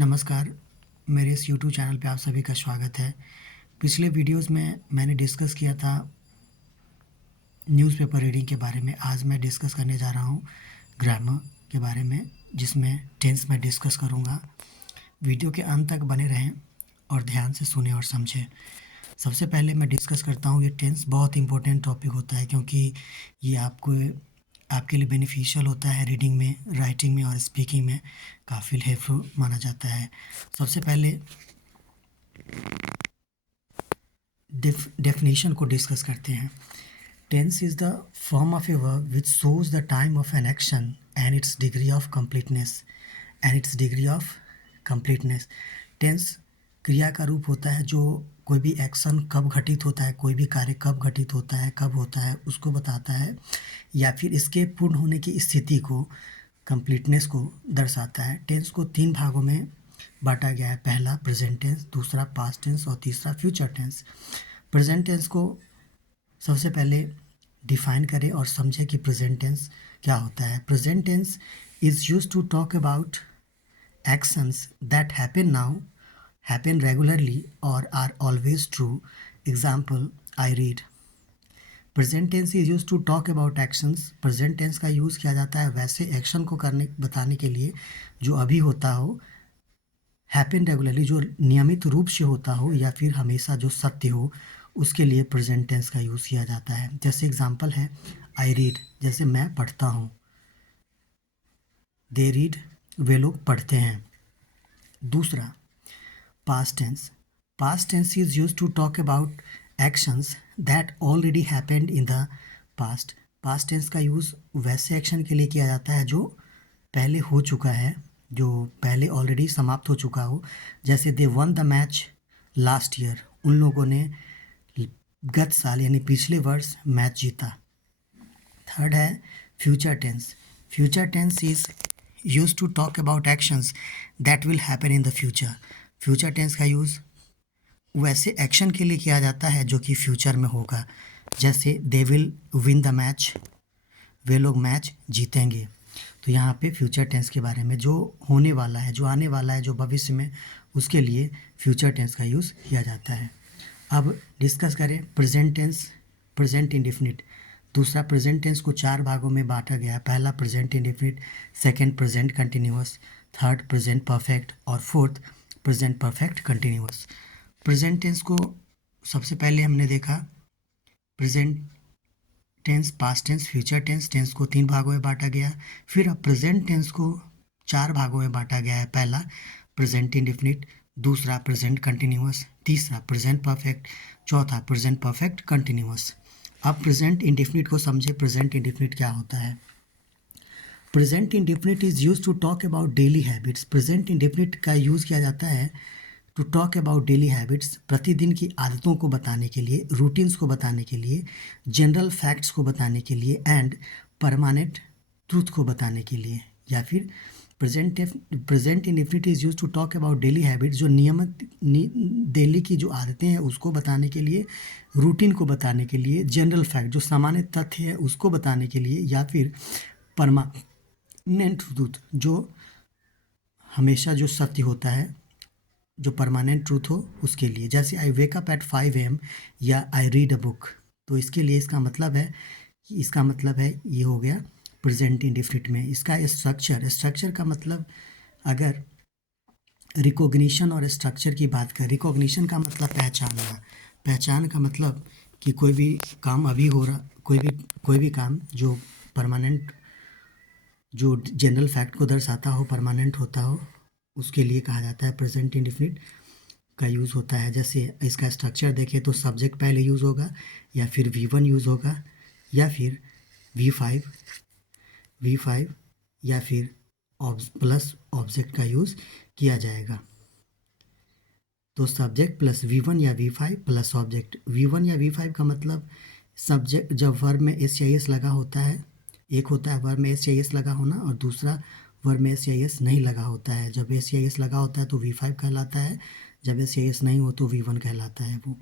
नमस्कार, मेरे इस यूट्यूब चैनल पे आप सभी का स्वागत है। पिछले वीडियोस में मैंने डिस्कस किया था न्यूज़पेपर रीडिंग के बारे में। आज मैं डिस्कस करने जा रहा हूँ ग्रामर के बारे में, जिसमें टेंस मैं डिस्कस करूँगा। वीडियो के अंत तक बने रहें और ध्यान से सुने और समझें। सबसे पहले मैं डिस्कस करता हूँ, ये टेंस बहुत इंपॉर्टेंट टॉपिक होता है क्योंकि ये आपके लिए बेनिफिशियल होता है। रीडिंग में, राइटिंग में और स्पीकिंग में काफ़ी हेल्पफुल माना जाता है। सबसे पहले डेफिनेशन को डिस्कस करते हैं। Tense is the form of a verb which shows the time of an action and its degree of completeness. Tense क्रिया का रूप होता है जो कोई भी एक्शन कब घटित होता है, कोई भी कार्य कब घटित होता है, कब होता है, उसको बताता है, या फिर इसके पूर्ण होने की स्थिति को, कंप्लीटनेस को दर्शाता है। टेंस को 3 भागों में बांटा गया है। पहला प्रेजेंट टेंस, दूसरा पास्ट टेंस और तीसरा फ्यूचर टेंस। प्रेजेंट टेंस को सबसे पहले डिफाइन करें और समझें कि प्रेजेंट टेंस क्या होता है। Present tense is used to talk about actions that happen now, happen regularly और are always true. Example, I read. Present tense is use to talk about actions. Present tense का use किया जाता है वैसे action को बताने के लिए जो अभी होता हो, हैपन रेगुलरली जो नियमित रूप से होता हो, या फिर हमेशा जो सत्य हो, उसके लिए प्रेजेंट टेंस का यूज़ किया जाता है। जैसे एग्जांपल है आई रीड, जैसे मैं पढ़ता हूँ। दे रीड, वे लोग पढ़ते हैं। दूसरा past tense. Past tense is use to talk about actions that already happened in the past. Past tense का यूज़ वैसे एक्शन के लिए किया जाता है जो पहले हो चुका है, जो पहले ऑलरेडी समाप्त हो चुका हो। जैसे they won the match last year, उन लोगों ने गत साल यानी पिछले वर्ष मैच जीता। थर्ड है future tense. Future tense is use to talk about actions that will happen in the future. Future tense का यूज़ वैसे एक्शन के लिए किया जाता है जो कि फ्यूचर में होगा। जैसे they will win the match, वे लोग मैच जीतेंगे। तो यहाँ पे फ्यूचर टेंस के बारे में, जो होने वाला है, जो आने वाला है, जो भविष्य में, उसके लिए फ्यूचर टेंस का यूज़ किया जाता है। अब डिस्कस करें प्रेजेंट टेंस, प्रेजेंट इंडेफिनिट। दूसरा प्रेजेंट टेंस को 4 भागों में बांटा गया है। पहला present indefinite, second present continuous, third present perfect और fourth present perfect continuous. Present tense को सबसे पहले हमने देखा present tense, past tense, future tense. Tense को 3 भागों में बांटा गया। फिर अब प्रेजेंट टेंस को 4 भागों में बांटा गया है। पहला प्रेजेंट इंडेफिनिट, दूसरा प्रेजेंट कंटिन्यूअस, तीसरा प्रेजेंट परफेक्ट, चौथा प्रेजेंट परफेक्ट कंटिन्यूअस। अब प्रेजेंट इंडेफिनिट को समझे। प्रेजेंट इंडेफिनिट क्या होता है? Present indefinite is use to talk about daily habits. Present indefinite का यूज़ किया जाता है to talk about daily habits, प्रतिदिन की आदतों को बताने के लिए, रूटीन्स को बताने के लिए, जनरल फैक्ट्स को बताने के लिए, एंड परमानेंट ट्रूथ को बताने के लिए। या फिर present indefinite is use to talk about daily habits, जो नियमित डेली की जो आदतें हैं उसको बताने के लिए, रूटीन को बताने के लिए, जनरल फैक्ट जो सामान्य तथ्य है उसको बताने के लिए, या फिर परमानेंट ट्रूथ जो हमेशा जो सत्य होता है, जो परमानेंट ट्रूथ हो, उसके लिए। जैसे आई वेक अप एट 5 AM या आई रीड अ बुक। तो इसके लिए इसका मतलब है ये हो गया प्रेजेंट इंडेफिनिट में। इसका स्ट्रक्चर का मतलब, अगर रिकॉग्निशन और स्ट्रक्चर की बात करें, रिकॉग्निशन का मतलब पहचानना, पहचान का मतलब कि कोई भी काम अभी हो रहा, कोई भी काम जो परमानेंट, जो जनरल फैक्ट को दर्शाता हो, परमानेंट होता हो, उसके लिए कहा जाता है प्रेजेंट इंडेफिनिट का यूज़ होता है। जैसे इसका स्ट्रक्चर देखें तो सब्जेक्ट पहले यूज़ होगा, या फिर V1 यूज़ होगा, या फिर V5 या फिर प्लस ऑब्जेक्ट का यूज़ किया जाएगा। तो सब्जेक्ट प्लस V1 या V5 प्लस ऑब्जेक्ट। V1 या V5 का मतलब सब्जेक्ट, जब वर्ब में एस या एस लगा होता है, एक होता है वर्ब में एस या एस लगा होना, और दूसरा वर्ब में एस या एस नहीं लगा होता है। जब एस या एस लगा होता है तो V5 कहलाता है, जब एस या एस नहीं हो तो V1 कहलाता है वो।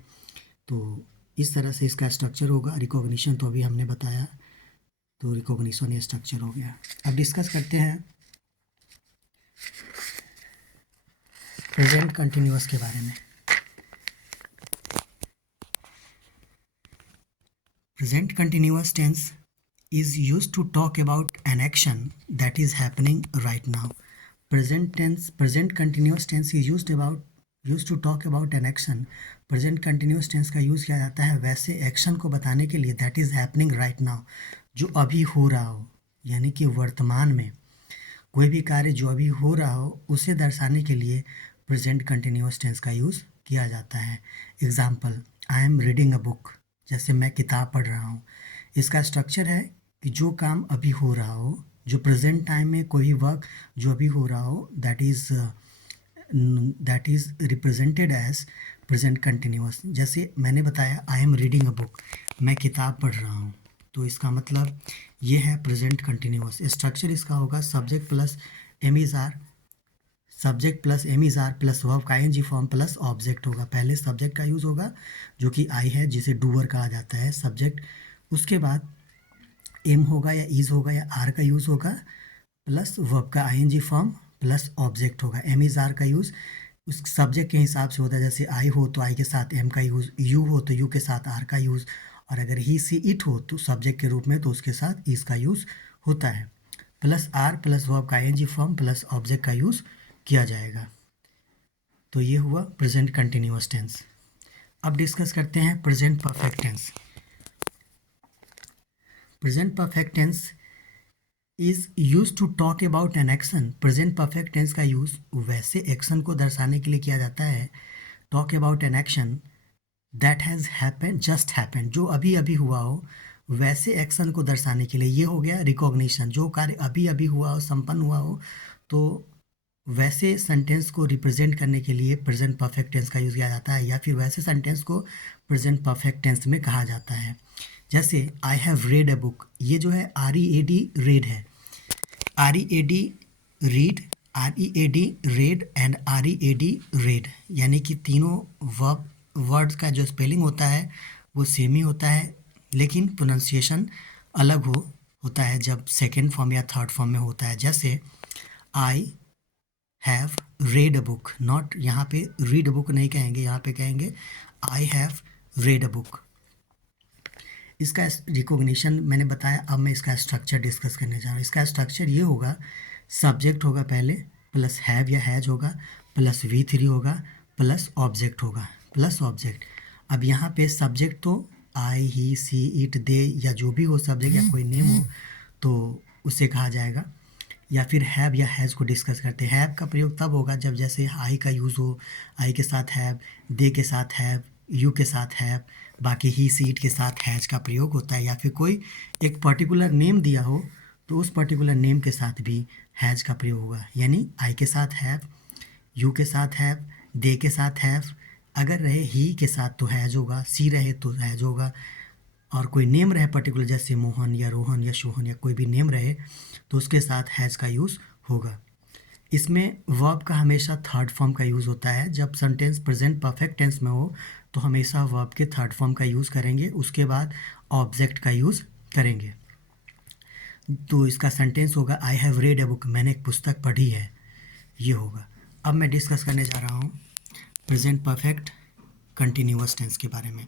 तो इस तरह से इसका स्ट्रक्चर होगा। रिकॉग्निशन तो अभी हमने बताया, तो रिकॉग्निशन ये स्ट्रक्चर हो गया। अब डिस्कस करते हैं प्रेजेंट कंटिन्यूअस के बारे में। Present continuous tense is used to talk about an action that is happening right now. Present continuous tense is used to talk about an action. Present continuous tense का use किया जाता है वैसे action को बताने के लिए that is happening right now, जो अभी हो रहा हो, यानी कि वर्तमान में कोई भी कार्य जो अभी हो रहा हो उसे दर्शाने के लिए प्रेजेंट कंटिन्यूअस टेंस का यूज़ किया जाता है। Example, I am reading a book, जैसे मैं किताब पढ़ रहा हूँ। इसका स्ट्रक्चर है कि जो काम अभी हो रहा हो, जो प्रेजेंट टाइम में कोई वर्क जो अभी हो रहा हो, that is represented as present continuous. जैसे मैंने बताया I am reading a book, मैं किताब पढ़ रहा हूँ, तो इसका मतलब ये है प्रेजेंट कंटिन्यूअस। स्ट्रक्चर इसका होगा subject plus am is are plus verb का आईएनजी फॉर्म प्लस ऑब्जेक्ट होगा। पहले सब्जेक्ट का यूज़ होगा जो कि आई है, जिसे डूअर कहा जाता है, सब्जेक्ट। उसके बाद एम होगा या इज होगा या आर का यूज़ होगा, प्लस वर्ब का आईएनजी फॉर्म प्लस ऑब्जेक्ट होगा। एम इज आर का यूज़ उस सब्जेक्ट के हिसाब से होता है, जैसे आई हो तो आई के साथ एम का यूज़, यू हो तो यू के साथ आर का यूज़, और अगर ही सी इट हो तो सब्जेक्ट के रूप में तो उसके साथ इस का यूज़ होता है। प्लस आर प्लस वर्ब का आईएनजी फॉर्म प्लस ऑब्जेक्ट का यूज़ किया जाएगा। तो ये हुआ प्रेजेंट कंटिन्यूअस टेंस। अब डिस्कस करते हैं present perfect tense. Present perfect tense is use to talk about an action. Present perfect tense का यूज़ वैसे एक्शन को दर्शाने के लिए किया जाता है, talk about an action that has happen, just happen, जो अभी अभी हुआ हो, वैसे एक्शन को दर्शाने के लिए। ये हो गया रिकॉग्निशन, जो कार्य अभी अभी हुआ हो, संपन्न हुआ हो, तो वैसे सेंटेंस को रिप्रेजेंट करने के लिए प्रेजेंट परफेक्ट टेंस का यूज़ किया जाता है, या फिर वैसे सेंटेंस को प्रेजेंट परफेक्ट टेंस में कहा जाता है। जैसे I have read a book, ये जो है R E A D read है, R E A D read, R E A D read and R E A D read, यानी कि तीनों वर्ड्स का जो स्पेलिंग होता है वो सेम ही होता है, लेकिन प्रोनाउंसिएशन अलग होता है जब सेकेंड फॉर्म या थर्ड फॉर्म में होता है। जैसे I have read a book, not, यहाँ पे रीड अ बुक नहीं कहेंगे, यहाँ पे कहेंगे आई हैव रेड अ बुक। इसका रिकॉग्निशन मैंने बताया, अब मैं इसका स्ट्रक्चर डिस्कस करने जा रहा हूँ। इसका स्ट्रक्चर ये होगा, सब्जेक्ट होगा पहले, प्लस हैव या हैज होगा, प्लस V3 होगा, प्लस ऑब्जेक्ट होगा, प्लस ऑब्जेक्ट। अब यहाँ पे सब्जेक्ट तो आई, ही, सी, इट, दे या जो भी हो सब्जेक्ट या कोई नेम हो तो उसे कहा जाएगा। या फिर हैव या हैज़ को डिस्कस करते हैं। हैव का प्रयोग तब होगा जब जैसे आई का यूज़ हो, आई के साथ हैव, दे के साथ हैव, यू के साथ हैव, बाकी ही सी इट के साथ हैज का प्रयोग होता है। या फिर कोई एक पर्टिकुलर नेम दिया हो तो उस पर्टिकुलर नेम के साथ भी हैज का प्रयोग होगा, यानी आई के साथ हैव, यू के साथ हैव, दे के साथ हैव, अगर रहे ही के साथ तो हैज होगा, सी रहे तो हैज होगा, और कोई नेम रहे पर्टिकुलर जैसे मोहन या रोहन या शोहन या कोई भी नेम रहे तो उसके साथ हैज़ का यूज़ होगा। इसमें वर्ब का हमेशा थर्ड फॉर्म का यूज़ होता है। जब सेंटेंस प्रेजेंट परफेक्ट टेंस में हो तो हमेशा वर्ब के थर्ड फॉर्म का यूज़ करेंगे, उसके बाद ऑब्जेक्ट का यूज़ करेंगे। तो इसका सेंटेंस होगा आई हैव रेड अ बुक, मैंने एक पुस्तक पढ़ी है, ये होगा। अब मैं डिस्कस करने जा रहा हूँ प्रेजेंट परफेक्ट कंटिन्यूअस टेंस के बारे में।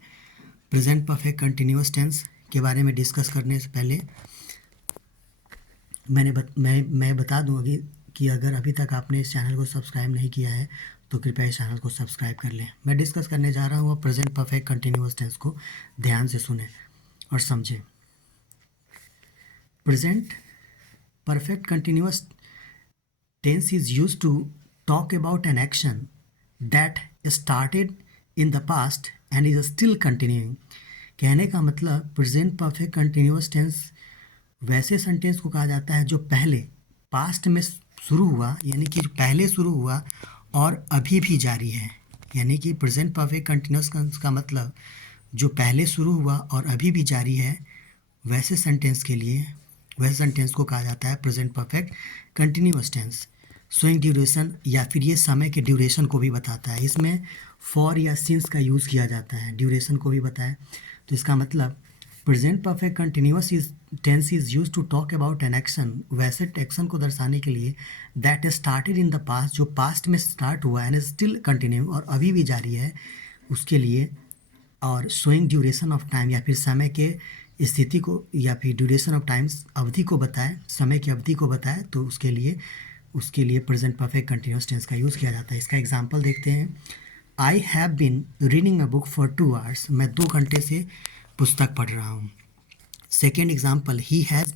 प्रेजेंट परफेक्ट कंटिन्यूअस टेंस के बारे में डिस्कस करने से पहले मैं बता दूं अभी कि अगर अभी तक आपने इस चैनल को सब्सक्राइब नहीं किया है तो कृपया इस चैनल को सब्सक्राइब कर लें। मैं डिस्कस करने जा रहा हूँ प्रेजेंट परफेक्ट कंटिन्यूअस टेंस को, ध्यान से सुने और समझें। Present perfect continuous tense is used to talk about an action that started in the past and is still continuing. कहने का मतलब प्रेजेंट परफेक्ट कंटिन्यूअस टेंस वैसे सेंटेंस को कहा जाता है जो पहले पास्ट में शुरू हुआ, यानी कि पहले शुरू हुआ और अभी भी जारी है। यानी कि प्रेजेंट परफेक्ट कंटिन्यूअस का मतलब जो पहले शुरू हुआ और अभी भी जारी है, वैसे सेंटेंस के लिए वैसे सेंटेंस को कहा जाता है present perfect continuous tense. Showing duration, या फिर ये समय के ड्यूरेशन को भी बताता है। इसमें फॉर या सिंस का यूज़ किया जाता है, ड्यूरेशन को भी बताए। तो इसका मतलब present perfect continuous is tense is use to talk about an action, वैसे एक्शन को दर्शाने के लिए that started in the past, जो पास्ट में स्टार्ट हुआ एंड स्टिल कंटिन्यू, और अभी भी जारी है, उसके लिए। और शोइंग ड्यूरेशन ऑफ टाइम, या फिर समय के स्थिति को, या फिर ड्यूरेशन ऑफ टाइम्स अवधि को बताए, समय की अवधि को बताए, तो उसके लिए प्रेजेंट परफेक्ट कंटिन्यूअस टेंस का यूज़ किया जाता है। इसका एग्जांपल देखते हैं। I have been reading a book for 2 hours, मैं 2 घंटे से पुस्तक पढ़ रहा हूँ। Second example, he has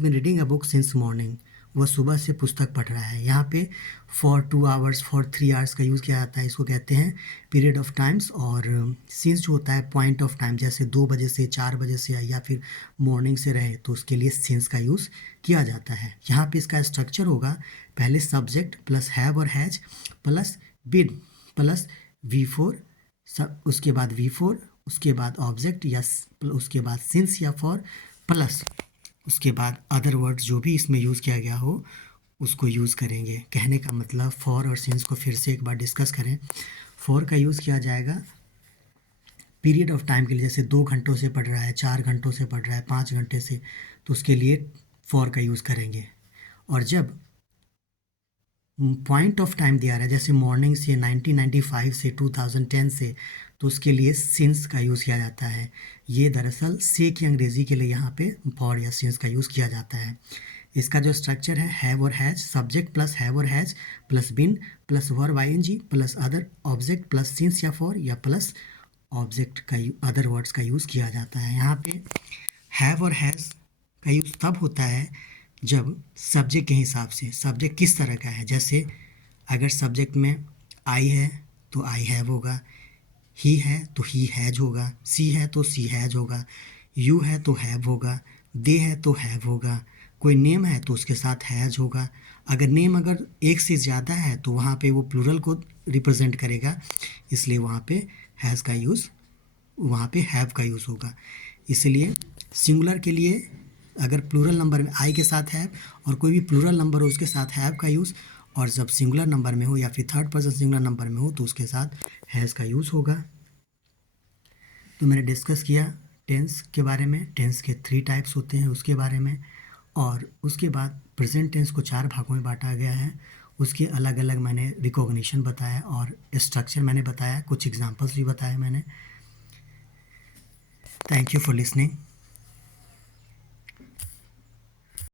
been reading a book since morning, वह सुबह से पुस्तक पढ़ रहा है। यहाँ पे फॉर 2 आवर्स, फॉर 3 आवर्स का यूज़ किया जाता है, इसको कहते हैं पीरियड ऑफ टाइम्स। और सिंस जो होता है पॉइंट ऑफ टाइम, जैसे 2 बजे से 4 बजे से या फिर मॉर्निंग से रहे, तो उसके लिए सिंस का यूज़ किया जाता है। यहाँ पे इसका स्ट्रक्चर होगा, पहले सब्जेक्ट प्लस हैव और has plus been plus V4, उसके बाद V4, उसके बाद ऑब्जेक्ट या उसके बाद सिंस या फॉर, प्लस उसके बाद अदर वर्ड्स जो भी इसमें यूज़ किया गया हो उसको यूज़ करेंगे। कहने का मतलब फॉर और सिंस को फिर से एक बार डिस्कस करें। फॉर का यूज़ किया जाएगा पीरियड ऑफ टाइम के लिए, जैसे 2 घंटों से पढ़ रहा है, 4 घंटों से पढ़ रहा है, 5 घंटे से, तो उसके लिए फॉर का यूज़ करेंगे। और जब पॉइंट ऑफ टाइम दिया रहा है, जैसे मॉर्निंग से, 1995 से, 2010 से, तो उसके लिए सिंस का यूज़ किया जाता है। ये दरअसल से की अंग्रेज़ी के लिए यहाँ पे फॉर या सिंस का यूज़ किया जाता है। इसका जो स्ट्रक्चर है, हैव और हैज, सब्जेक्ट प्लस हैव और has plus been plus verb ING plus other object plus since या फॉर या प्लस ऑब्जेक्ट का अदर वर्ड्स का यूज़ किया जाता है। यहाँ पे हैव और हैज़ का यूज़ तब होता है जब सब्जेक्ट के हिसाब से, सब्जेक्ट किस तरह का है, जैसे अगर सब्जेक्ट में आई है तो आई हैव होगा, ही है तो ही हैज होगा, सी है तो सी हैज होगा, यू है तो हैव होगा, दे है तो हैव होगा, कोई नेम है तो उसके साथ हैज होगा। अगर नेम अगर एक से ज़्यादा है तो वहाँ पे वो प्लूरल को रिप्रेजेंट करेगा, इसलिए वहाँ पे हैज़ का यूज़, वहाँ पे हैव का यूज़ होगा। इसलिए सिंगुलर के लिए अगर प्लूरल नंबर में आई के साथ हैव और कोई भी प्लूरल नंबर हो उसके साथ हैव का यूज़, और जब सिंगुलर नंबर में हो या फिर थर्ड पर्सन सिंगुलर नंबर में हो तो उसके साथ हैज़ का यूज़ होगा। तो मैंने डिस्कस किया टेंस के बारे में, टेंस के 3 टाइप्स होते हैं उसके बारे में, और उसके बाद प्रेजेंट टेंस को 4 भागों में बांटा गया है। उसके अलग अलग मैंने रिकॉग्निशन बताया और स्ट्रक्चर मैंने बताया, कुछ एग्जांपल्स भी बताए मैंने। Thank you for listening.